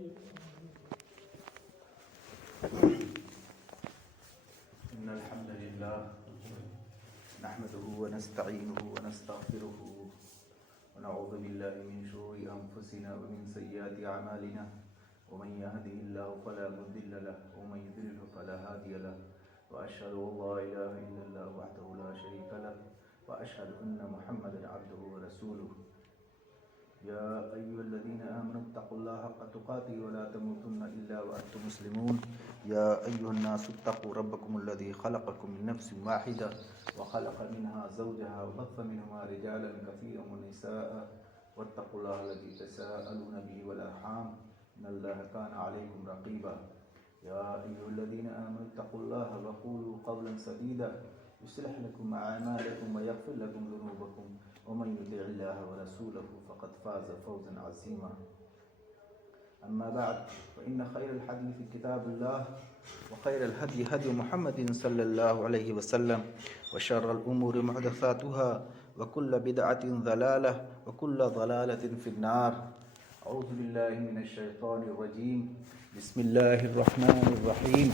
إن الحمد لله نحمده ونستعينه ونستغفره ونعوذ بالله من شرور أنفسنا ومن سيئات أعمالنا ومن يهده الله فلا مضل له ومن يضلل فلا هادي له وأشهد أن لا إله إلا الله وحده لا شريك له وأشهد أن محمدا عبده ورسوله يا أيها الذين آمنوا اتقوا الله حق تقاته ولا تموتن إلا وأنتم مسلمون يا أيها الناس اتقوا ربكم الذي خلقكم من نفس واحدة وخلق منها زوجها وبث منهما رجالا كثيرا ونساء واتقوا الله الذي تساءلون به والأرحام إن الله كان عليكم رقيبا يا أيها الذين آمنوا اتقوا الله وقولوا قولا سديدا يصلح لكم أعمالكم ويغفر لكم ذنوبكم ومن يطع الله ورسوله فقد فاز فوزا عظيما أما بعد فإن خير الحديث كتاب الله وخير الهدي هدي محمد صلى الله عليه وسلم وشر الأمور محدثاتها وكل بدعة ضلالة وكل ضلالة في النار أعوذ بالله من الشيطان الرجيم بسم الله الرحمن الرحيم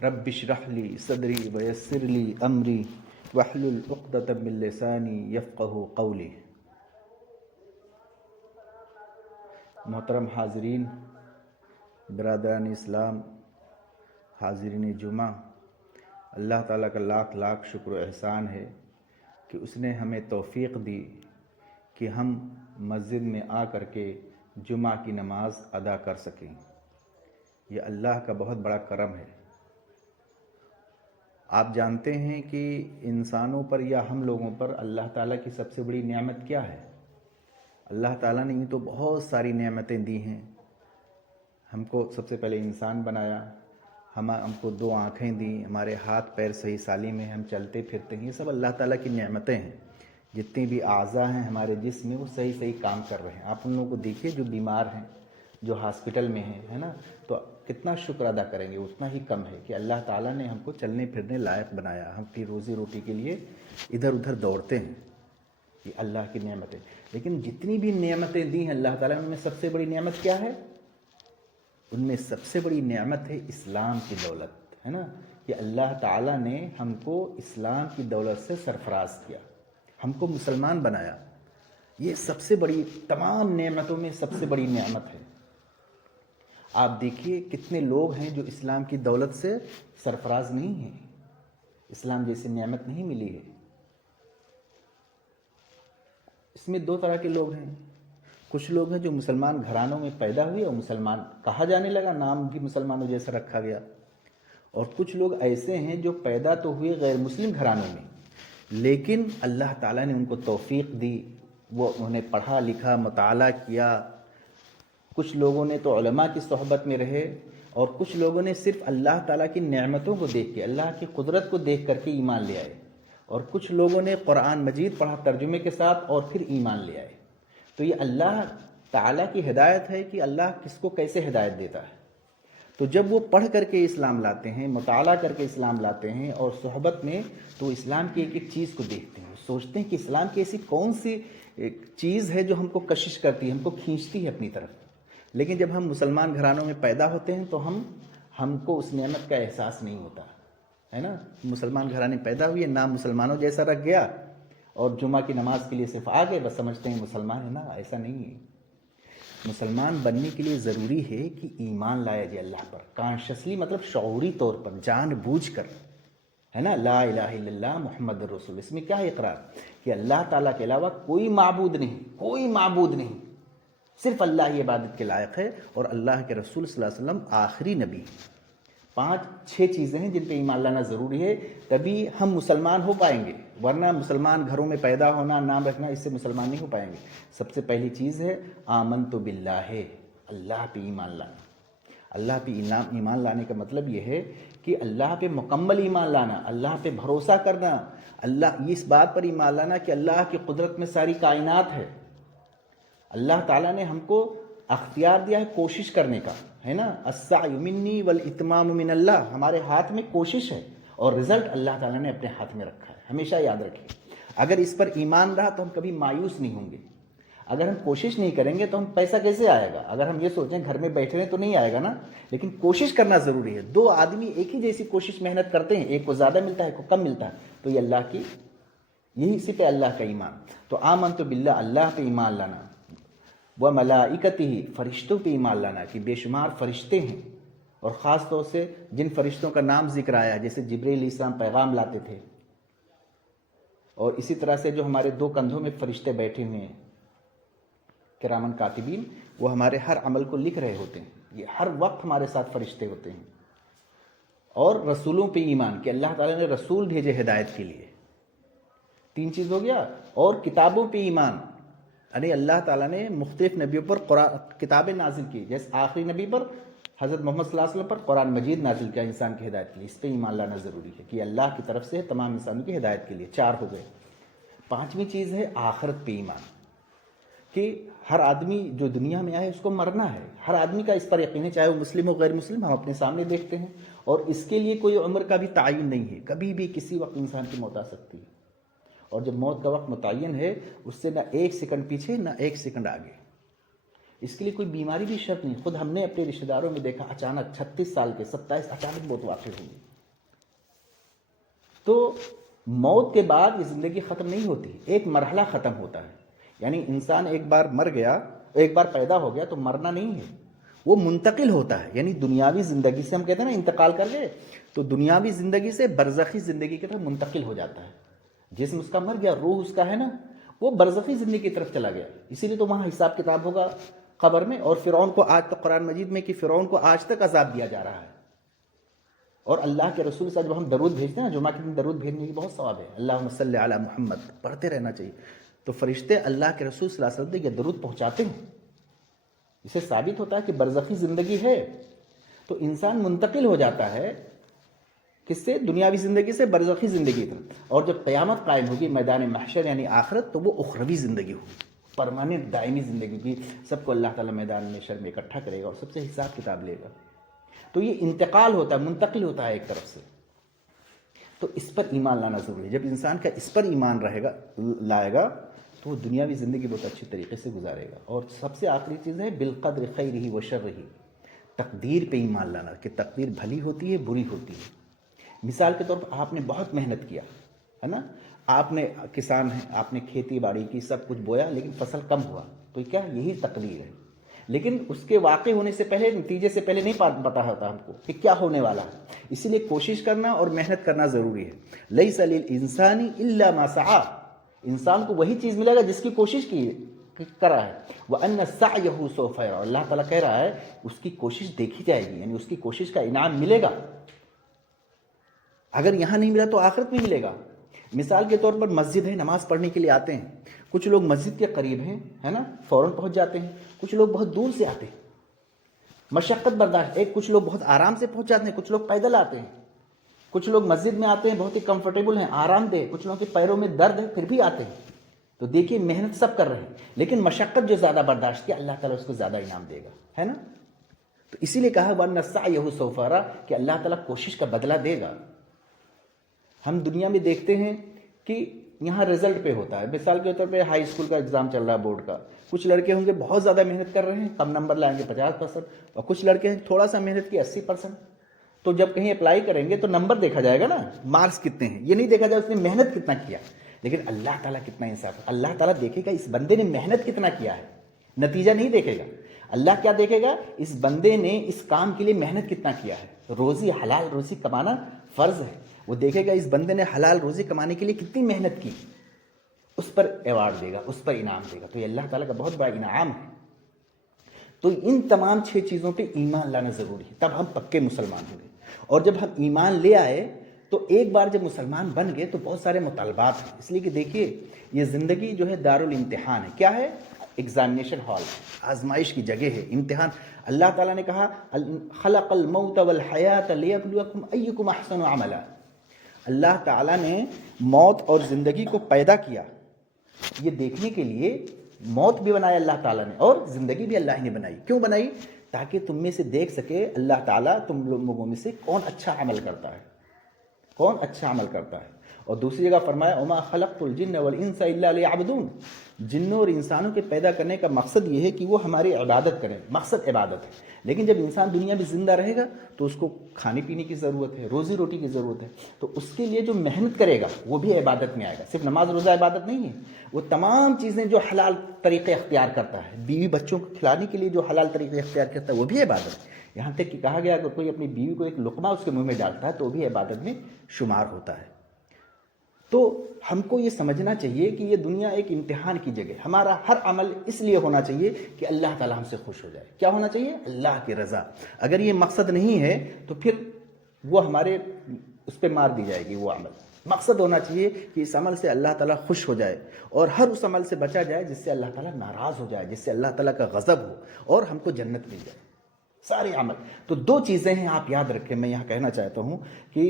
رب اشرح لي صدري ويسر لي أمري واحلل عقدة من لساني يفقهوا قولي۔ محترم حاضرین، برادران اسلام، حاضرین جمعہ، اللہ تعالیٰ کا لاکھ لاکھ شکر و احسان ہے کہ اس نے ہمیں توفیق دی کہ ہم مسجد میں آ کر کے جمعہ کی نماز ادا کر سکیں۔ یہ اللہ کا بہت بڑا کرم ہے۔ آپ جانتے ہیں کہ انسانوں پر یا ہم لوگوں پر اللہ تعالیٰ کی سب سے بڑی نعمت کیا ہے؟ اللہ تعالیٰ نے تو بہت ساری نعمتیں دی ہیں۔ ہم کو سب سے پہلے انسان بنایا، ہم کو 2 آنکھیں دیں، ہمارے ہاتھ پیر صحیح سالم ہیں، ہم چلتے پھرتے ہیں، یہ سب اللہ تعالیٰ کی نعمتیں ہیں۔ جتنی بھی اعضاء ہیں ہمارے جسم میں وہ صحیح کام کر رہے ہیں۔ آپ ان لوگوں کو دیکھیے جو بیمار ہیں، جو ہاسپٹل میں ہیں، ہے نا، تو کتنا شکر ادا کریں گے، اتنا ہی کم ہے کہ اللہ تعالیٰ نے ہم کو چلنے پھرنے لائق بنایا۔ ہم اپنی روزی روٹی کے لیے ادھر ادھر دوڑتے ہیں، یہ اللہ کی نعمت ہے۔ لیکن جتنی بھی نعمتیں دی ہیں اللہ تعالیٰ نے، ان میں سب سے بڑی نعمت کیا ہے؟ ان میں سب سے بڑی نعمت ہے اسلام کی دولت، ہے نا، کہ اللہ تعالیٰ نے ہم کو اسلام کی دولت سے سرفراز کیا، ہم کو مسلمان بنایا۔ یہ سب سے بڑی، تمام نعمتوں میں سب سے بڑی نعمت ہے۔ آپ دیکھیے کتنے لوگ ہیں جو اسلام کی دولت سے سرفراز نہیں ہیں، اسلام جیسی نعمت نہیں ملی ہے۔ اس میں 2 طرح کے لوگ ہیں۔ کچھ لوگ ہیں جو مسلمان گھرانوں میں پیدا ہوئے اور مسلمان کہا جانے لگا، نام بھی مسلمانوں جیسا رکھا گیا، اور کچھ لوگ ایسے ہیں جو پیدا تو ہوئے غیر مسلم گھرانوں میں، لیکن اللہ تعالیٰ نے ان کو توفیق دی، وہ انہوں نے پڑھا لکھا، مطالعہ کیا۔ کچھ لوگوں نے تو علماء کی صحبت میں رہے، اور کچھ لوگوں نے صرف اللہ تعالیٰ کی نعمتوں کو دیکھ کے، اللہ کی قدرت کو دیکھ کر کے ایمان لے آئے، اور کچھ لوگوں نے قرآن مجید پڑھا ترجمے کے ساتھ اور پھر ایمان لے آئے۔ تو یہ اللہ تعالیٰ کی ہدایت ہے کہ اللہ کس کو کیسے ہدایت دیتا ہے۔ تو جب وہ پڑھ کر کے اسلام لاتے ہیں، مطالعہ کر کے اسلام لاتے ہیں اور صحبت میں، تو اسلام کی ایک ایک چیز کو دیکھتے ہیں، سوچتے ہیں کہ اسلام کی ایسی کون سی چیز ہے جو ہم کو کشش کرتی ہے، ہم کو کھینچتی ہے اپنی طرف۔ لیکن جب ہم مسلمان گھرانوں میں پیدا ہوتے ہیں تو ہم کو اس نعمت کا احساس نہیں ہوتا ہے نا۔ مسلمان گھرانے پیدا ہوئے، نام مسلمانوں جیسا رکھ گیا، اور جمعہ کی نماز کے لیے صرف آ گئے، بس سمجھتے ہیں مسلمان ہے نا، ایسا نہیں ہے۔ مسلمان بننے کے لیے ضروری ہے کہ ایمان لایا جائے اللہ پر، کانشیسلی، مطلب شعوری طور پر، جان بوجھ کر، ہے نا، لا الہ الا اللہ محمد الرسول۔ اس میں کیا ہے؟ اقرار کہ اللہ تعالیٰ کے علاوہ کوئی معبود نہیں، کوئی معبود نہیں، صرف اللہ ہی عبادت کے لائق ہے، اور اللہ کے رسول صلی اللہ علیہ وسلم آخری نبی۔ 5-6 چیزیں ہیں جن پہ ایمان لانا ضروری ہے، تبھی ہم مسلمان ہو پائیں گے، ورنہ مسلمان گھروں میں پیدا ہونا، نام رکھنا، اس سے مسلمان نہیں ہو پائیں گے۔ سب سے پہلی چیز ہے آمنت باللہ، اللہ پہ ایمان لانا۔ اللہ پہ ایمان لانے کا مطلب یہ ہے کہ اللہ پہ مکمل ایمان لانا، اللہ پہ بھروسہ کرنا، اللہ اس بات پر ایمان لانا کہ اللہ کی قدرت میں ساری کائنات ہے۔ اللہ تعالیٰ نے ہم کو اختیار دیا ہے کوشش کرنے کا، ہے نا، السعی منی والاتمام من اللہ، ہمارے ہاتھ میں کوشش ہے، اور رزلٹ اللہ تعالیٰ نے اپنے ہاتھ میں رکھا ہے۔ ہمیشہ یاد رکھیں، اگر اس پر ایمان رہا تو ہم کبھی مایوس نہیں ہوں گے۔ اگر ہم کوشش نہیں کریں گے تو ہم پیسہ کیسے آئے گا؟ اگر ہم یہ سوچیں گھر میں بیٹھے رہیں تو نہیں آئے گا نا، لیکن کوشش کرنا ضروری ہے۔ دو آدمی ایک ہی جیسی کوشش محنت کرتے ہیں، ایک کو زیادہ ملتا ہے ایک کو کم ملتا ہے، تو یہ اللہ کی، یہی اسی پہ اللہ کا ایمان۔ تو آمنت باللہ، اللہ پہ ایمان لانا، و ملائکتہ، فرشتوں پہ ایمان لانا کہ بے شمار فرشتے ہیں، اور خاص طور سے جن فرشتوں کا نام ذکر آیا جیسے جبرائیل علیہ السلام پیغام لاتے تھے، اور اسی طرح سے جو ہمارے دو کندھوں میں فرشتے بیٹھے ہوئے ہیں کرامن کاتبین، وہ ہمارے ہر عمل کو لکھ رہے ہوتے ہیں، یہ ہر وقت ہمارے ساتھ فرشتے ہوتے ہیں۔ اور رسولوں پہ ایمان کہ اللہ تعالیٰ نے رسول بھیجے ہدایت کے لیے، 3 چیز ہو گیا۔ اور کتابوں پہ ایمان، یعنی اللہ تعالیٰ نے مختلف نبیوں پر کتابیں نازل کی، جیسے آخری نبی پر حضرت محمد صلی اللہ علیہ وسلم پر قرآن مجید نازل کیا انسان کی ہدایت کے لیے، اس پہ ایمان لانا ضروری ہے کہ اللہ کی طرف سے تمام انسانوں کی ہدایت کے لیے۔ 4 ہو گئے۔ 5ویں چیز ہے آخرت پہ ایمان، کہ ہر آدمی جو دنیا میں آئے اس کو مرنا ہے، ہر آدمی کا اس پر یقین ہے، چاہے وہ مسلم ہو غیر مسلم، ہم اپنے سامنے دیکھتے ہیں، اور اس کے لیے کوئی عمر کا بھی تعین نہیں ہے، کبھی بھی کسی وقت انسان کی موت آ سکتی ہے، اور جب موت کا وقت متعین ہے اس سے نہ 1 سیکنڈ پیچھے نہ 1 سیکنڈ آگے۔ اس کے لیے کوئی بیماری بھی شرط نہیں، خود ہم نے اپنے رشتہ داروں میں دیکھا، اچانک 36 سال کے 27 اچانک موت واقع ہوئی۔ تو موت کے بعد یہ زندگی ختم نہیں ہوتی، ایک مرحلہ ختم ہوتا ہے، یعنی انسان ایک بار مر گیا، ایک بار پیدا ہو گیا تو مرنا نہیں ہے، وہ منتقل ہوتا ہے، یعنی دنیاوی زندگی سے ہم کہتے ہیں نا انتقال کر گئے، تو دنیاوی زندگی سے برزخی زندگی کی طرف منتقل ہو جاتا ہے۔ جسم اس کا مر گیا، روح اس کا ہے نا، وہ برزخی زندگی کی طرف چلا گیا، اسی لیے تو وہاں حساب کتاب ہوگا قبر میں۔ اور فرعون کو آج تک قرآن مجید میں کہ فرعون کو آج تک عذاب دیا جا رہا ہے، اور اللہ کے رسول سے جب ہم درود بھیجتے ہیں نا، جمعہ کے دن درود بھیجنے کی بہت ثواب ہے، اللہم صلی علی محمد پڑھتے رہنا چاہیے، تو فرشتے اللہ کے رسول صلی اللہ علیہ وسلم یہ درود پہنچاتے ہیں، اس سے ثابت ہوتا ہے کہ برزخی زندگی ہے، تو انسان منتقل ہو جاتا ہے کس سے؟ دنیاوی زندگی سے برزخی زندگی تک، اور جب قیامت قائم ہوگی میدان محشر یعنی آخرت، تو وہ اخروی زندگی ہوگی، پرماننٹ دائمی زندگی کی، سب کو اللہ تعالیٰ میدان محشر میں اکٹھا کرے گا اور سب سے حساب کتاب لے گا۔ تو یہ انتقال ہوتا ہے، منتقل ہوتا ہے ایک طرف سے، تو اس پر ایمان لانا ضروری ہے۔ جب انسان کا اس پر ایمان رہے گا، لائے گا، تو وہ دنیاوی زندگی بہت اچھی طریقے سے گزارے گا۔ اور سب سے آخری چیز ہے بالقدر خیرہ و شرہ، تقدیر پہ ایمان لانا کہ تقدیر بھلی ہوتی ہے بری ہوتی ہے۔ مثال کے طور پر آپ نے بہت محنت کیا ہے نا، آپ نے کسان ہیں، آپ نے کھیتی باڑی کی، سب کچھ بویا، لیکن فصل کم ہوا، تو کیا یہی تقدیر ہے، لیکن اس کے واقع ہونے سے پہلے، نتیجے سے پہلے نہیں پتا ہوتا ہم کو کہ کیا ہونے والا ہے، اسی لیے کوشش کرنا اور محنت کرنا ضروری ہے۔ لیس للانسان الا ما سعى، انسان کو وہی چیز ملے گا جس کی کوشش کی کرا ہے، وَأَنَّ سَعْيَهُ سَوْفَ يُرَى، اللہ تعالیٰ کہہ رہا ہے اس کی کوشش دیکھی جائے گی، یعنی اس کی کوشش کا انعام ملے گا، اگر یہاں نہیں ملا تو آخرت میں ملے گا۔ مثال کے طور پر مسجد ہے، نماز پڑھنے کے لیے آتے ہیں، کچھ لوگ مسجد کے قریب ہیں ہے نا، فوراً پہنچ جاتے ہیں، کچھ لوگ بہت دور سے آتے ہیں، مشقت برداشت، کچھ لوگ بہت آرام سے پہنچ جاتے ہیں، کچھ لوگ پیدل آتے ہیں، کچھ لوگ مسجد میں آتے ہیں بہت ہی کمفرٹیبل ہیں، آرام دہ، کچھ لوگوں کے پیروں میں درد ہے پھر بھی آتے ہیں۔ تو دیکھیے محنت سب کر رہے ہیں، لیکن مشقت جو زیادہ برداشت کیا اللہ تعالیٰ اس کو زیادہ انعام دے گا، ہے نا۔ تو اسی لیے کہا وَأَنَّ سَعْيَهُ سَوْفَ يُرَى کہ اللہ تعالیٰ کوشش کا بدلہ دے گا۔ ہم دنیا میں دیکھتے ہیں کہ یہاں رزلٹ پہ ہوتا ہے، مثال کے طور پہ ہائی اسکول کا ایگزام چل رہا ہے بورڈ کا، کچھ لڑکے ہوں گے بہت زیادہ محنت کر رہے ہیں، کم نمبر لائیں گے 50%، اور کچھ لڑکے ہیں تھوڑا سا محنت کی 80%، تو جب کہیں اپلائی کریں گے تو نمبر دیکھا جائے گا نا، مارکس کتنے ہیں، یہ نہیں دیکھا جائے اس نے محنت کتنا کیا، لیکن اللہ تعالیٰ کتنا انصاف ہے، اللہ تعالیٰ دیکھے گا اس بندے نے محنت کتنا کیا ہے، نتیجہ نہیں دیکھے گا۔ اللہ کیا دیکھے گا؟ اس بندے نے اس کام کے لیے محنت کتنا کیا ہے، روزی حلال روزی کمانا فرض ہے، وہ دیکھے گا اس بندے نے حلال روزی کمانے کے لیے کتنی محنت کی، اس پر ایوارڈ دے گا، اس پر انعام دے گا، تو یہ اللہ تعالیٰ کا بہت بڑا انعام ہے۔ تو ان تمام 6 چیزوں پہ ایمان لانا ضروری ہے، تب ہم پکے مسلمان ہوں گے۔ اور جب ہم ایمان لے آئے تو ایک بار جب مسلمان بن گئے تو بہت سارے مطالبات ہیں، اس لیے کہ دیکھیے یہ زندگی جو ہے دارالامتحان ہے، کیا ہے؟ ایگزامینیشن ہال، آزمائش کی جگہ ہے، امتحان۔ اللہ تعالیٰ نے کہا خلق الموت والحیات لیبلوکم ایکم احسن عملا، اللہ تعالیٰ نے موت اور زندگی کو پیدا کیا یہ دیکھنے کے لیے، موت بھی بنایا اللہ تعالیٰ نے اور زندگی بھی اللہ نے بنائی، کیوں بنائی؟ تاکہ تم میں سے دیکھ سکے اللہ تعالیٰ تم لوگوں میں سے کون اچھا عمل کرتا ہے، کون اچھا عمل کرتا ہے۔ اور دوسری جگہ فرمایا وما خلقت الجن والانس الا لیعبدون، جنوں اور انسانوں کے پیدا کرنے کا مقصد یہ ہے کہ وہ ہماری عبادت کریں، مقصد عبادت ہے۔ لیکن جب انسان دنیا میں زندہ رہے گا تو اس کو کھانے پینے کی ضرورت ہے، روزی روٹی کی ضرورت ہے، تو اس کے لیے جو محنت کرے گا وہ بھی عبادت میں آئے گا۔ صرف نماز روزہ عبادت نہیں ہے، وہ تمام چیزیں جو حلال طریقے اختیار کرتا ہے، بیوی بچوں کو کھلانے کے لیے جو حلال طریقے اختیار کرتا ہے وہ بھی عبادت ہے۔ یہاں تک کہ کہا گیا اگر کوئی اپنی بیوی کو ایک لقمہ اس کے منہ میں ڈالتا ہے تو وہ بھی عبادت میں شمار ہوتا ہے۔ تو ہم کو یہ سمجھنا چاہیے کہ یہ دنیا ایک امتحان کی جگہ، ہمارا ہر عمل اس لیے ہونا چاہیے کہ اللہ تعالیٰ ہم سے خوش ہو جائے۔ کیا ہونا چاہیے؟ اللہ کی رضا۔ اگر یہ مقصد نہیں ہے تو پھر وہ ہمارے اس پہ مار دی جائے گی وہ عمل۔ مقصد ہونا چاہیے کہ اس عمل سے اللہ تعالیٰ خوش ہو جائے، اور ہر اس عمل سے بچا جائے جس سے اللہ تعالیٰ ناراض ہو جائے، جس سے اللہ تعالیٰ کا غضب ہو اور ہم کو جنت مل جائے۔ سارے عمل تو دو چیزیں ہیں، آپ یاد رکھیں۔ میں یہاں کہنا چاہتا ہوں کہ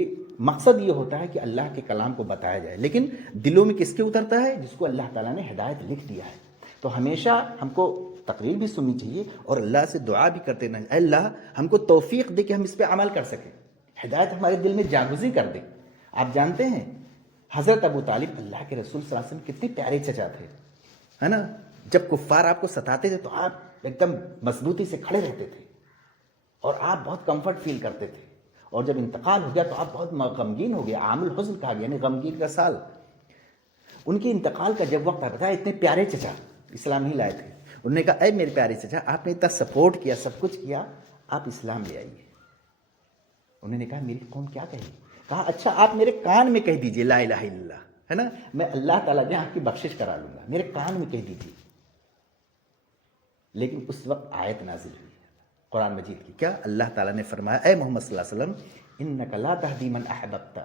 مقصد یہ ہوتا ہے کہ اللہ کے کلام کو بتایا جائے، لیکن دلوں میں کس کے اترتا ہے؟ جس کو اللہ تعالیٰ نے ہدایت لکھ دیا ہے۔ تو ہمیشہ ہم کو تقریر بھی سننی چاہیے اور اللہ سے دعا بھی کرتے رہنا چاہیے، اللہ ہم کو توفیق دے کہ ہم اس پہ عمل کر سکیں، ہدایت ہمارے دل میں جاگزی کر دے۔ آپ جانتے ہیں حضرت ابو طالب اللہ کے رسول صلی اللہ علیہ وسلم کتنے پیارے چچا تھے، ہے نا؟ جب کفار آپ کو ستاتے تھے تو آپ ایک دم مضبوطی سے کھڑے رہتے تھے اور آپ بہت کمفرٹ فیل کرتے تھے، اور جب انتقال ہو گیا تو آپ بہت غمگین ہو گئے، عام الحزن کہا گیا، یعنی غمگین کا سال۔ ان کے انتقال کا جب وقت آتا ہے، اتنے پیارے چچا اسلام نہیں لائے تھے، انہوں نے کہا اے میرے پیارے چچا، آپ نے اتنا سپورٹ کیا، سب کچھ کیا، آپ اسلام لے آئیے۔ انہوں نے کہا میری قوم کیا کہے؟ کہا اچھا آپ میرے کان میں کہہ دیجئے لا الہ الا اللہ، ہے نا، میں اللہ تعالیٰ نے آپ کی بخشش کرا لوں گا، میرے کان میں کہہ دیجئے۔ لیکن اس وقت آیت نازل ہوئی قرآن مجید کی، کیا؟ اللہ تعالیٰ نے فرمایا اے محمد صلی اللہ علیہ وسلم انک لا تہدی من احببت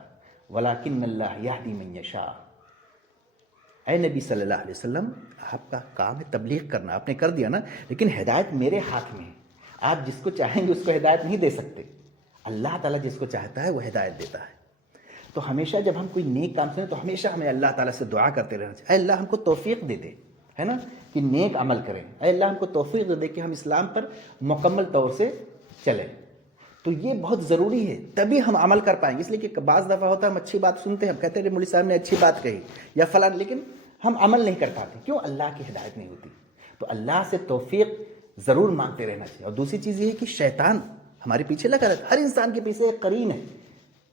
ولکن اللہ یہدی من یشاء۔ اے نبی صلی اللہ علیہ وسلم، آپ کا کام ہے تبلیغ کرنا، آپ نے کر دیا نا، لیکن ہدایت میرے ہاتھ میں ہے۔ آپ جس کو چاہیں گے اس کو ہدایت نہیں دے سکتے، اللہ تعالیٰ جس کو چاہتا ہے وہ ہدایت دیتا ہے۔ تو ہمیشہ جب ہم کوئی نیک کام کریں تو ہمیشہ ہمیں اللہ تعالیٰ سے دعا کرتے رہنا چاہیے، اے اللہ ہم کو توفیق دے دے، ہے نا، کہ نیک عمل کریں، اے اللہ ہم کو توفیق دے دے کہ ہم اسلام پر مکمل طور سے چلیں۔ تو یہ بہت ضروری ہے، تبھی ہم عمل کر پائیں گے۔ اس لیے کہ بعض دفعہ ہوتا ہے ہم اچھی بات سنتے ہیں، ہم کہتے ہیں مولوی صاحب نے اچھی بات کہی یا فلاں، لیکن ہم عمل نہیں کر پاتے، کیوں؟ اللہ کی ہدایت نہیں ہوتی۔ تو اللہ سے توفیق ضرور مانگتے رہنا چاہیے۔ اور دوسری چیز یہ ہے کہ شیطان ہمارے پیچھے لگا رہتا ہے، ہر انسان کے پیچھے ایک قرین ہے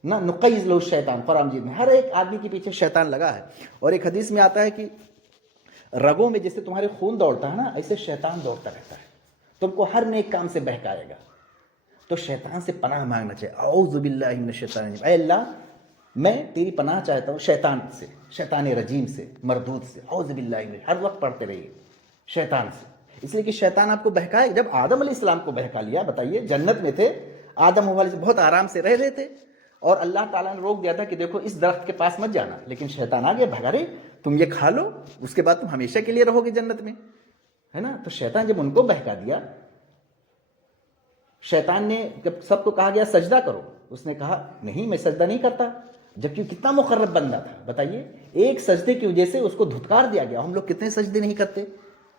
نہ، نقیض لو شیطان، قرآن مجید میں ہر ایک آدمی کے پیچھے شیطان لگا ہے۔ اور ایک حدیث میں آتا ہے کہ رگوں میں جیسے تمہارے خون دوڑتا ہے نا، ایسے شیطان دوڑتا رہتا ہے، تم کو ہر نیک کام سے بہکائے گا۔ تو شیطان سے پناہ مانگنا چاہیے، اعوذ باللہ من الشیطان الرجیم، اے اللہ میں تیری پناہ چاہتا ہوں شیطان سے، شیطان رجیم سے، مردود سے، اعوذ باللہ من، ہر وقت پڑھتے رہیے شیطان سے، اس لیے کہ شیطان آپ کو بہکائے۔ جب آدم علیہ السلام کو بہکا لیا، بتائیے جنت میں تھے، آدم والے سے بہت آرام سے رہ رہے تھے، اور اللہ تعالیٰ نے روک دیا تھا کہ دیکھو اس درخت کے پاس مت جانا، لیکن شیطان آ گیا، بھگا رہے تم یہ کھا لو، اس کے بعد تم ہمیشہ کے لیے رہو گے جنت میں، ہے نا۔ تو شیطان جب ان کو بہکا دیا، شیطان نے جب سب کو کہا گیا سجدہ کرو، اس نے کہا نہیں میں سجدہ نہیں کرتا، جبکہ کتنا مقرب بندہ تھا، بتائیے ایک سجدے کی وجہ سے اس کو دھتکار دیا گیا۔ ہم لوگ کتنے سجدے نہیں کرتے،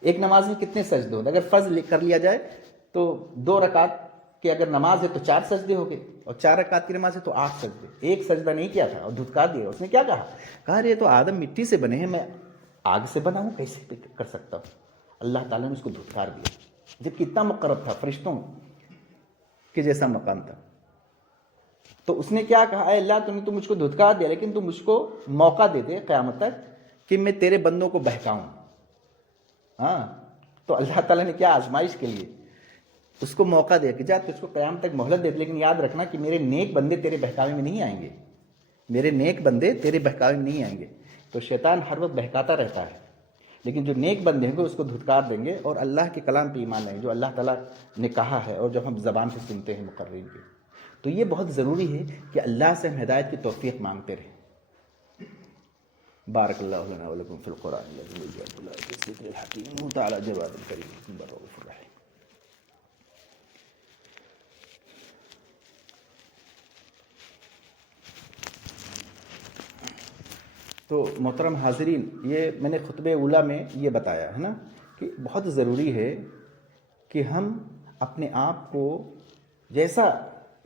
ایک نماز میں کتنے سجدے ہوتے، اگر فرض کر لیا جائے تو 2 رکعت کہ اگر نماز ہے تو 4 سجدے ہو گئے، اور 4 رکعت کی نماز ہے تو 8 سجدے، ایک سجدہ نہیں کیا تھا اور دھتکار دیا۔ اس نے کیا کہا؟ کہا یہ تو آدم مٹی سے بنے ہیں، میں آگ سے بنا ہوں، کیسے کر سکتا ہوں؟ اللہ تعالیٰ نے اس کو دھتکار دیا، جب کتنا مقرب تھا، فرشتوں کے جیسا مقام تھا۔ تو اس نے کیا کہا؟ اے اللہ تم نے تو مجھ کو دھتکار دیا، لیکن تم مجھ کو موقع دے دے قیامت تک کہ میں تیرے بندوں کو بہکاؤں۔ ہاں، تو اللہ تعالیٰ نے کیا آزمائش کے لیے اس کو موقع دیا کہ جا تجھ کو قیام تک مہلت دے دے، لیکن یاد رکھنا کہ میرے نیک بندے تیرے بہکاوے میں نہیں آئیں گے، میرے نیک بندے تیرے بہکاوے میں نہیں آئیں گے۔ تو شیطان ہر وقت بہکاتا رہتا ہے، لیکن جو نیک بندے ہیں گے اس کو دھتکار دیں گے اور اللہ کے کلام پہ ایمان لائیں گے جو اللہ تعالیٰ نے کہا ہے اور جو ہم زبان سے سنتے ہیں مقررین کے۔ تو یہ بہت ضروری ہے کہ اللہ سے ہم ہدایت کی توفیق مانگتے رہیں۔ بارک اللہ لنا ولکم فی القرآن العظیم والذکر الحکیم تعالی جواد الکریم بالرؤوف الرحیم۔ تو محترم حاضرین، یہ میں نے خطبہ اولیٰ میں یہ بتایا ہے نا کہ بہت ضروری ہے کہ ہم اپنے آپ کو جیسا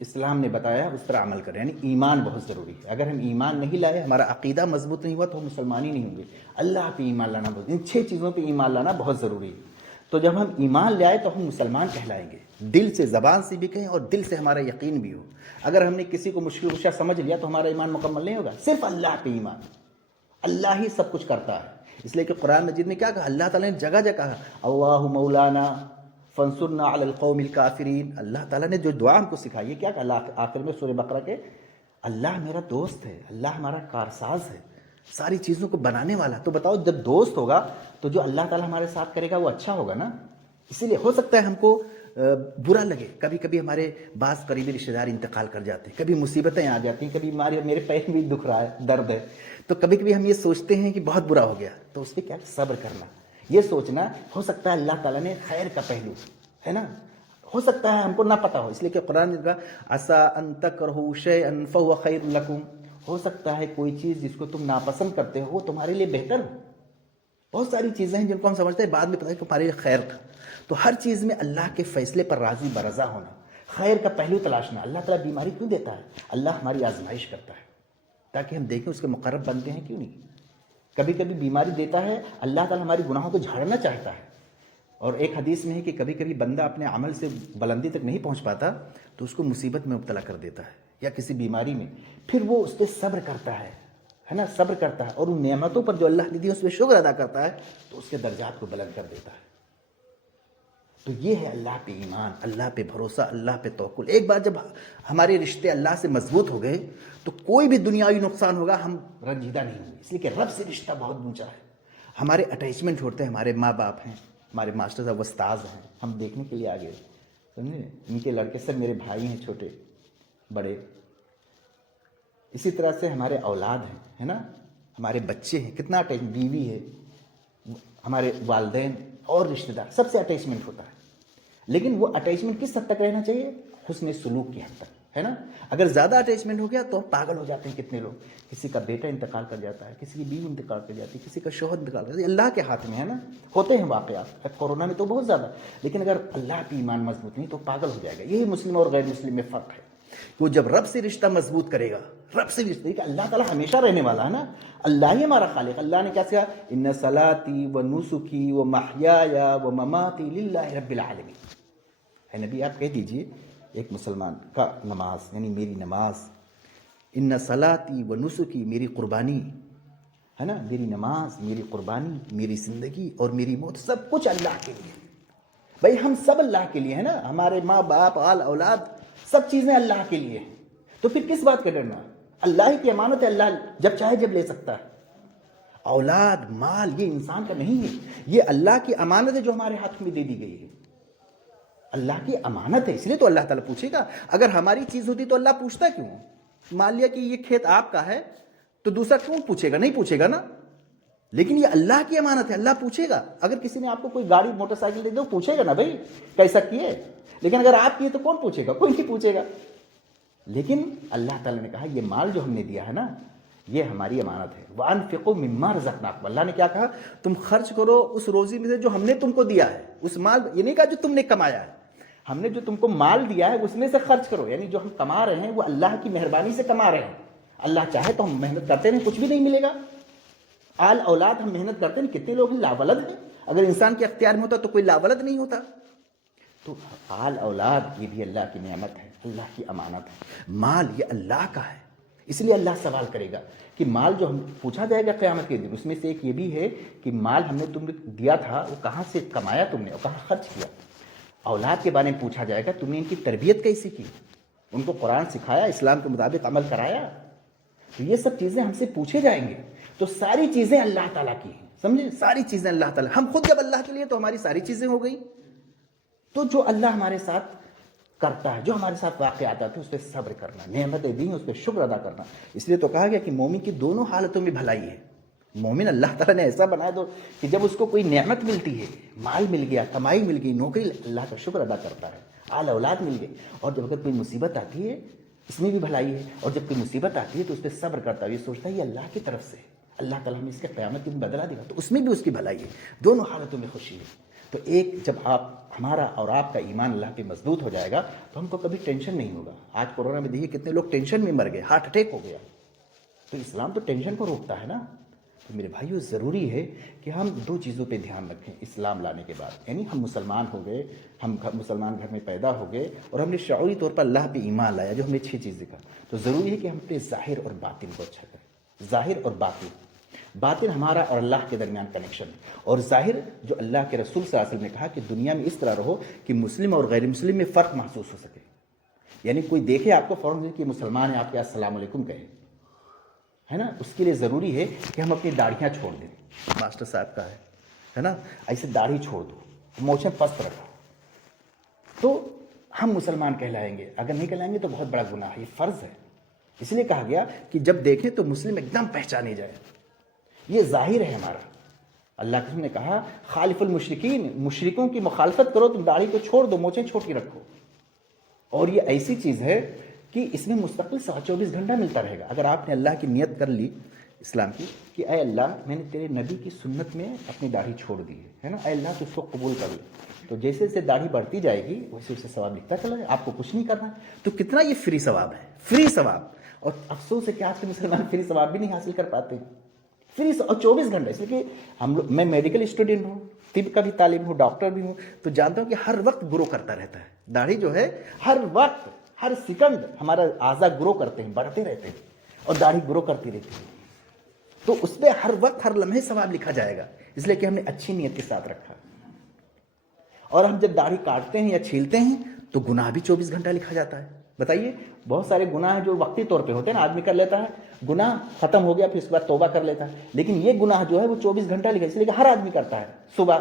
اسلام نے بتایا اس پر عمل کریں، یعنی ایمان بہت ضروری ہے۔ اگر ہم ایمان نہیں لائے، ہمارا عقیدہ مضبوط نہیں ہوا تو ہم مسلمان ہی نہیں ہوں گے۔ اللہ پہ ایمان لانا بہت، ان 6 چیزوں پہ ایمان لانا بہت ضروری ہے۔ تو جب ہم ایمان لے آئے تو ہم مسلمان کہلائیں گے، دل سے، زبان سے بھی کہیں اور دل سے ہمارا یقین بھی ہو۔ اگر ہم نے کسی کو مشکل کشا سمجھ لیا تو ہمارا ایمان مکمل نہیں ہوگا۔ صرف اللہ پہ ایمان، اللہ ہی سب کچھ کرتا ہے۔ اس لیے کہ قرآن مجید میں کیا کہا، اللہ تعالیٰ نے جگہ جگہ کہا اللہ مولانا فانصرنا علی القوم الکافرین۔ اللہ تعالیٰ نے جو دعا ہم کو سکھائی ہے، کیا کہا اللہ آخر میں سورہ بقرہ کے، اللہ میرا دوست ہے، اللہ ہمارا کارساز ہے، ساری چیزوں کو بنانے والا۔ تو بتاؤ جب دوست ہوگا تو جو اللہ تعالیٰ ہمارے ساتھ کرے گا وہ اچھا ہوگا نا۔ اسی لیے ہو سکتا ہے ہم کو برا لگے، کبھی کبھی ہمارے بعض قریبی رشتہ دار انتقال کر جاتے ہیں، کبھی مصیبتیں آ جاتی ہیں، کبھی میرے پیر میں دکھ رہا ہے، درد ہے، تو کبھی کبھی ہم یہ سوچتے ہیں کہ بہت برا ہو گیا، تو اس پہ کیا صبر کرنا، یہ سوچنا ہو سکتا ہے اللہ تعالیٰ نے خیر کا پہلو ہے نا، ہو سکتا ہے ہم کو نہ پتا ہو۔ اس لیے کہ قرآن نے کہا عسیٰ ان تکرہوا شیئا فہو خیر لکم، ہو سکتا ہے کوئی چیز جس کو تم ناپسند کرتے ہو وہ تمہارے لیے بہتر ہو۔ بہت ساری چیزیں ہیں جن کو ہم سمجھتے ہیں بعد میں پتہ ہے کہ ہمارے لیے خیر تھا۔ تو ہر چیز میں اللہ کے فیصلے پر راضی برضا ہونا، خیر کا پہلو تلاشنا۔ اللہ تعالیٰ بیماری کیوں دیتا ہے؟ اللہ ہماری آزمائش کرتا ہے تاکہ ہم دیکھیں اس کے مقرب بنتے ہیں کیوں نہیں۔ کبھی کبھی بیماری دیتا ہے، اللہ تعالیٰ ہماری گناہوں کو جھاڑنا چاہتا ہے۔ اور ایک حدیث میں ہے کہ کبھی کبھی بندہ اپنے عمل سے بلندی تک نہیں پہنچ پاتا تو اس کو مصیبت میں مبتلا کر دیتا ہے یا کسی بیماری میں، پھر وہ اس پہ صبر کرتا ہے نا، صبر کرتا ہے اور ان نعمتوں پر جو اللہ نے دی اس پہ شکر ادا کرتا ہے تو اس کے درجات کو بلند کر دیتا ہے۔ تو یہ ہے اللہ پہ ایمان، اللہ پہ بھروسہ، اللہ پہ توکل۔ ایک بار جب ہمارے رشتے اللہ سے مضبوط ہو گئے تو کوئی بھی دنیاوی نقصان ہوگا ہم رنجیدہ نہیں ہوں گے، اس لیے کہ رب سے رشتہ بہت اونچا ہے۔ ہمارے اٹیچمنٹ ہوتے ہیں، ہمارے ماں باپ ہیں، ہمارے ماسٹر صاحب استاذ ہیں، ہم دیکھنے کے لیے آگے، سمجھے، ان کے لڑکے سب میرے بھائی ہیں، چھوٹے بڑے۔ اسی طرح سے ہمارے اولاد ہیں، ہے نا، ہمارے بچے ہیں، کتنا اٹیچمنٹ، بیوی ہے، ہمارے والدین اور رشتہ دار، سب سے اٹیچمنٹ ہوتا ہے۔ لیکن وہ اٹیچمنٹ کس حد تک رہنا چاہیے؟ حسن سلوک کی حد تک، ہے نا۔ اگر زیادہ اٹیچمنٹ ہو گیا تو پاگل ہو جاتے ہیں کتنے لوگ، کسی کا بیٹا انتقال کر جاتا ہے، کسی کی بیوی انتقال کر جاتی ہے، کسی کا شوہر انتقال کر جاتا ہے۔ اللہ کے ہاتھ میں ہے نا، ہوتے ہیں واقعات، کورونا میں تو بہت زیادہ۔ لیکن اگر اللہ پہ ایمان مضبوط نہیں تو پاگل ہو جائے گا۔ یہی مسلم اور غیر مسلم میں فرق ہے۔ وہ جب رب سے رشتہ مضبوط کرے گا، رب سے رشتہ، کہ اللہ تعالیٰ ہمیشہ رہنے والا ہے نا، اللہ ہی ہمارا خالق۔ اللہ نے کیا کہا، ان صلاتی و نسکی و محیای و مماتی للہ رب العالمین۔ ہے نبی آپ کہہ دیجئے ایک مسلمان کا نماز، یعنی میری نماز، ان صلاتی و نسکی، میری قربانی ہے نا، میری نماز، میری قربانی، میری زندگی اور میری موت، سب کچھ اللہ کے لیے۔ بھائی ہم سب اللہ کے لیے ہیں نا، ہمارے ماں باپ، آل اولاد، سب چیزیں اللہ کے لیے ہیں۔ تو پھر کس بات کا ڈرنا؟ اللہ کی امانت ہے، اللہ جب چاہے جب لے سکتا ہے۔ اولاد، مال، یہ انسان کا نہیں ہے، یہ اللہ کی امانت ہے جو ہمارے ہاتھ میں دے دی گئی ہے۔ اللہ کی امانت ہے، اس لیے تو اللہ تعالیٰ پوچھے گا۔ اگر ہماری چیز ہوتی تو اللہ پوچھتا کیوں؟ مان لیا کہ یہ کھیت آپ کا ہے تو دوسرا کون پوچھے گا؟ نہیں پوچھے گا نا۔ لیکن یہ اللہ کی امانت ہے، اللہ پوچھے گا۔ اگر کسی نے آپ کو کوئی گاڑی موٹر سائیکل دے دو پوچھے گا نا بھائی کیسا کیے، لیکن اگر آپ کیے تو کون پوچھے گا؟ کوئی نہیں پوچھے گا۔ لیکن اللہ تعالیٰ نے کہا یہ مال جو ہم نے دیا ہے نا یہ ہماری امانت ہے۔ وَأَنفِقُوا مِمَّا رَزَقْنَاكُمْ، اللہ نے کیا کہا، تم خرچ کرو اس روزی میں سے جو ہم نے تم کو دیا ہے، اس مال، یہ نہیں کہا جو تم نے کمایا ہے، ہم نے جو تم کو مال دیا ہے اس میں سے خرچ کرو، یعنی جو ہم کما رہے ہیں وہ اللہ کی مہربانی سے کما رہے ہیں۔ اللہ چاہے تو ہم محنت کرتے رہیں، کچھ بھی نہیں ملے گا۔ آل اولاد ہم محنت کرتے ہیں، کتنے لوگ ہیں لاولد ہیں، اگر انسان کے اختیار میں ہوتا تو کوئی لاولد نہیں ہوتا۔ تو آل اولاد یہ بھی اللہ کی نعمت ہے، اللہ کی امانت ہے۔ مال یہ اللہ کا ہے، اس لیے اللہ سوال کرے گا کہ مال جو ہم پوچھا جائے گا قیامت کے دن، اس میں سے ایک یہ بھی ہے کہ مال ہم نے تم نے دیا تھا وہ کہاں سے کمایا تم نے اور کہاں خرچ کیا۔ اولاد کے بارے میں پوچھا جائے گا تم نے ان کی تربیت کیسی کی، ان کو قرآن سکھایا، اسلام کے مطابق عمل کرایا، تو یہ سب چیزیں ہم سے پوچھے جائیں گے۔ تو ساری چیزیں اللہ تعالیٰ کی ہیں، سمجھے، ساری چیزیں اللہ تعالیٰ۔ ہم خود جب اللہ کے لیے تو ہماری ساری چیزیں ہو گئی۔ تو جو اللہ ہمارے ساتھ کرتا ہے، جو ہمارے ساتھ واقعات آتے ہیں اس پہ صبر کرنا، نعمتیں دی ہیں اس پہ شکر ادا کرنا۔ اس لیے تو کہا گیا کہ مومن کی دونوں حالتوں میں بھلائی ہے۔ مومن اللہ تعالیٰ نے ایسا بنایا تو کہ جب اس کو کوئی نعمت ملتی ہے، مال مل گیا، کمائی مل گئی، نوکری، اللہ کا شکر ادا کرتا ہے، آل اولاد مل گئی، اور جب اگر کوئی مصیبت آتی ہے اس میں بھی بھلائی ہے، اور جب کوئی مصیبت آتی ہے تو اس پہ صبر کرتا ہے، یہ سوچتا ہے یہ اللہ کی طرف سے، اللہ تعالیٰ ہمیں اس کے قیامت کے دن بدلا دے گا، تو اس میں بھی اس کی بھلائی ہے، دونوں حالتوں میں خوشی ہے۔ تو ایک جب آپ ہمارا اور آپ کا ایمان اللہ پہ مضبوط ہو جائے گا تو ہم کو کبھی ٹینشن نہیں ہوگا. آج کورونا میں دیکھیے کتنے لوگ ٹینشن میں مر گئے, ہارٹ اٹیک ہو گیا. تو اسلام تو ٹینشن کو روکتا ہے نا. تو میرے بھائیو ضروری ہے کہ ہم دو چیزوں پہ دھیان رکھیں اسلام لانے کے بعد. یعنی ہم مسلمان ہو گئے, ہم مسلمان گھر میں پیدا ہو گئے اور ہم نے شعوری طور پر اللہ پہ ایمان لایا جو ہم نے 6 چیز دکھا. تو ضروری ہے کہ ہم اپنے ظاہر اور باطن کو اچھا کریں. ظاہر اور باطن, باطن ہمارا اور اللہ کے درمیان کنیکشن, اور ظاہر جو اللہ کے رسول صلی اللہ علیہ وسلم نے کہا کہ دنیا میں اس طرح رہو کہ مسلم اور غیر مسلم میں فرق محسوس ہو سکے. یعنی کوئی دیکھے آپ کو فوراً کہ مسلمان ہے, آپ کے السلام علیکم کہے, ہے نا. اس کے لیے ضروری ہے کہ ہم اپنی داڑھیاں چھوڑ دیں. ماسٹر صاحب کا ہے نا, ایسے داڑھی چھوڑ دو, مونچھیں پست رکھو, تو ہم مسلمان کہلائیں گے. اگر نہیں کہلائیں گے تو بہت بڑا گناہ ہے, یہ فرض ہے. اس لیے کہا گیا کہ جب دیکھیں تو مسلم ایک دم پہچانے جائے. یہ ظاہر ہے ہمارا. اللہ کے رسول نے کہا خالف المشرکین, مشرکوں کی مخالفت کرو, تم داڑھی کو چھوڑ دو, مونچھیں چھوٹی رکھو. اور یہ ایسی چیز ہے کہ اس میں مستقل 24 گھنٹہ ملتا رہے گا. اگر آپ نے اللہ کی نیت کر لی اسلام کی کہ اے اللہ میں نے تیرے نبی کی سنت میں اپنی داڑھی چھوڑ دی ہے نا, اے اللہ تو اس کو قبول کر لے, تو جیسے جیسے داڑھی بڑھتی جائے گی ویسے اسے ثواب لکھتا چلا جائے. آپ کو کچھ نہیں کرنا. تو کتنا یہ فری ثواب ہے, فری ثواب. اور افسوس ہے کہ آج کے مسلمان فری ثواب بھی نہیں حاصل کر پاتے. فری اور 24 گھنٹے. اس لیے کہ ہم لوگ, میں میڈیکل اسٹوڈنٹ ہوں, طب کا بھی تعلیم ہوں, ڈاکٹر بھی ہوں, تو جانتا ہوں کہ ہر وقت گرو کرتا رہتا ہے. داڑھی جو ہے ہر وقت ہر سیکنڈ ہمارا اعضاء گرو کرتے ہیں, بڑھتے رہتے ہیں, اور داڑھی گرو کرتی رہتی ہے. تو اس پہ ہر وقت ہر لمحے ثواب لکھا جائے گا, اس لیے کہ ہم نے اچھی نیت کے ساتھ رکھا. اور ہم جب داڑھی کاٹتے ہیں یا چھیلتے ہیں تو گناہ بھی 24 گھنٹہ لکھا جاتا ہے. بتائیے, بہت سارے گناہ ہیں جو وقتی طور پہ ہوتے ہیں نا, آدمی کر لیتا ہے, گناہ ختم ہو گیا, پھر اس کے بعد توبہ کر لیتا ہے. لیکن یہ گناہ جو ہے وہ 24 گھنٹہ لکھا ہے, اس لیے کہ ہر آدمی کرتا ہے. صبح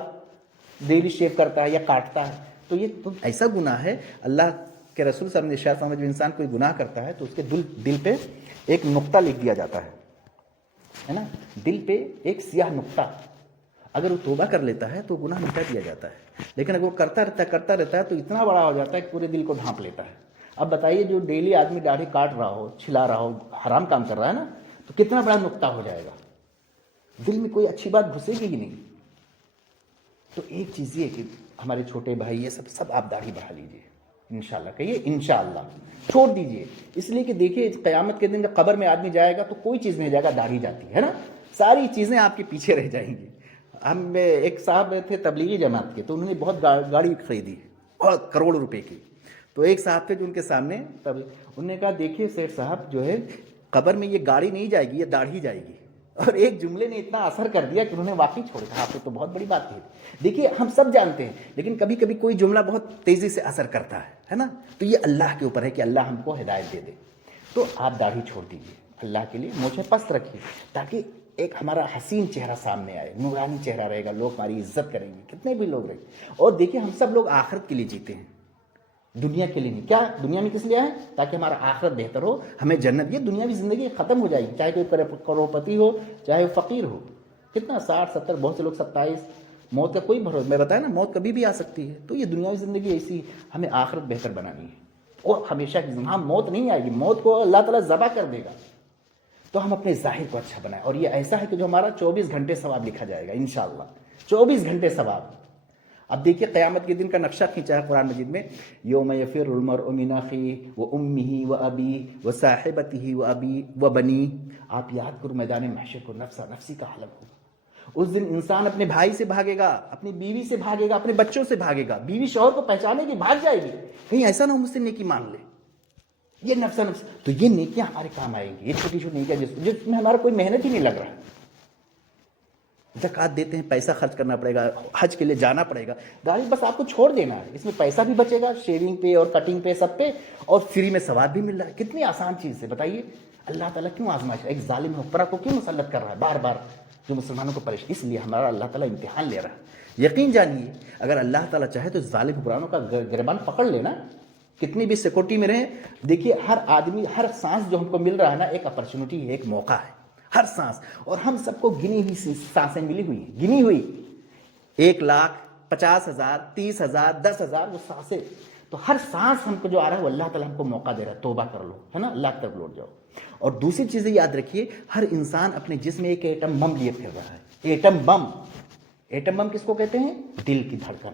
ڈیلی شیو کرتا ہے یا کاٹتا ہے, تو یہ تو ایسا گناہ ہے. اللہ کے رسول صلی اللہ علیہ وسلم نے ارشاد فرمایا, جو انسان کوئی گناہ کرتا ہے تو اس کے دل پہ ایک نقطہ لکھ دیا جاتا ہے نا, دل پہ ایک سیاہ نقطہ. اگر وہ توبہ کر لیتا ہے تو گناہ مٹا دیا جاتا ہے. لیکن اگر وہ کرتا رہتا ہے تو اتنا بڑا ہو جاتا ہے کہ پورے دل کو ڈھانپ لیتا ہے. اب بتائیے, جو ڈیلی آدمی داڑھی کاٹ رہا ہو, چھلا رہا ہو, حرام کام کر رہا ہے نا, تو کتنا بڑا نقطہ ہو جائے گا, دل میں کوئی اچھی بات گھسے گی ہی نہیں. تو ایک چیز یہ کہ ہمارے چھوٹے بھائی یہ سب آپ داڑھی بڑھا لیجیے انشاءاللہ. کہیے انشاءاللہ, چھوڑ دیجیے. اس لیے کہ دیکھیے قیامت کے دن جب قبر میں آدمی جائے گا تو کوئی چیز نہیں جائے گا, داڑھی جاتی ہے نا, ساری چیزیں آپ کے پیچھے رہ جائیں گی. ہم ایک صاحب تھے تبلیغی جماعت کے, تو انہوں نے بہت گاڑی خریدی, بہت کروڑوں روپے کی. تو ایک صاحب تھے جو ان کے سامنے, انہوں نے کہا دیکھیے سیٹھ صاحب جو ہے, قبر میں یہ گاڑی نہیں جائے گی, یہ داڑھی جائے گی. اور ایک جملے نے اتنا اثر کر دیا کہ انہوں نے واقعی چھوڑ کہا آپ نے تو بہت بڑی بات کی. دیکھیے ہم سب جانتے ہیں, لیکن کبھی کبھی کوئی جملہ بہت تیزی سے اثر کرتا ہے نا, تو یہ اللہ کے اوپر ہے کہ اللہ ہم کو ہدایت دے دے. تو آپ داڑھی چھوڑ دیجیے اللہ کے لیے, مونچھیں پست رکھیے, تاکہ ایک ہمارا حسین چہرہ سامنے آئے, نورانی چہرہ رہے گا, لوگ ہماری عزت کریں گے, کتنے بھی لوگ رہیں. اور دیکھیے ہم سب لوگ آخرت کے لیے جیتے ہیں, دنیا کے لیے نہیں. کیا دنیا میں کس لیے ہے؟ تاکہ ہمارا آخرت بہتر ہو, ہمیں جنت. یہ دنیاوی زندگی ختم ہو جائے گی, چاہے کوئی کروڑپتی ہو چاہے وہ فقیر ہو. کتنا 60 70, بہت سے لوگ 27. موت کا کوئی بھروسہ, میں بتایا نا موت کبھی بھی آ سکتی ہے. تو یہ دنیاوی زندگی ایسی, ہمیں آخرت بہتر بنانی ہے. اور ہمیشہ کی زندگی, موت نہیں آئے گی, موت کو اللہ تعالیٰ ذبح کر دے گا. تو ہم اپنے ظاہر کو اچھا بنائیں, اور یہ ایسا ہے کہ جو ہمارا 24 گھنٹے ثواب لکھا جائے گا انشاءاللہ, 24 گھنٹے ثواب. اب دیکھیے قیامت کے دن کا نقشہ کھینچا ہے قرآن مجید میں, یوم یفر المرء من اخیہ وامہ وابیہ وصاحبتہ وبنیہ. آپ یاد کرو میدان محشر کو, نفسا نفسی کا عالم ہوگا. اس دن انسان اپنے بھائی سے بھاگے گا, اپنی بیوی سے بھاگے گا, اپنے بچوں سے بھاگے گا. بیوی شوہر کو پہچانے گی, بھاگ جائے گی, کہیں ایسا نہ ہو مجھ سے نیکی مانگ لے. یہ نفسا نفس, تو یہ نیکیاں ہمارے کام آئیں گی. یہ چھوٹی چھوٹی نیکیاں جس میں ہمارا کوئی محنت ہی نہیں لگ رہا. زکوٰۃ دیتے ہیں, پیسہ خرچ کرنا پڑے گا, حج کے لیے جانا پڑے گا, داڑھی بس آپ کو چھوڑ دینا ہے. اس میں پیسہ بھی بچے گا, شیونگ پہ اور کٹنگ پہ, سب پہ, اور فری میں ثواب بھی مل رہا ہے. کتنی آسان چیز ہے بتائیے. اللہ تعالیٰ کیوں آزمائش, ایک ظالم حکمراں کو کیوں مسلط کر رہا ہے بار بار, جو مسلمانوں کو پریشان. اس لیے ہمارا اللہ تعالیٰ امتحان لے رہا ہے. یقین جانیے اگر اللہ تعالیٰ چاہے تو ظالم حکمرانوں کا گریبان پکڑ لینا, کتنی بھی سیکورٹی میں رہیں. دیکھیے ہر آدمی, ہر سانس جو ہم کو مل رہا ہے نا, ایک اپرچونٹی ہے, ایک موقع ہے, ہر سانس. اور ہم سب کو گنی ہوئی سانسیں ملی ہوئی ہیں, گنی ہوئی 1,50,000 30,000 10,000 وہ سانسیں. تو ہر سانس ہم کو جو آ رہا ہے وہ اللہ تعالیٰ ہم کو موقع دے رہا ہے, توبہ کر لو, ہے نا, اللہ کی طرف لوٹ جاؤ. اور دوسری چیزیں یاد رکھیے, ہر انسان اپنے جسم میں ایک ایٹم بم لیے پھر رہا ہے. ایٹم بم, ایٹم بم کس کو کہتے ہیں؟ دل کی دھڑکن.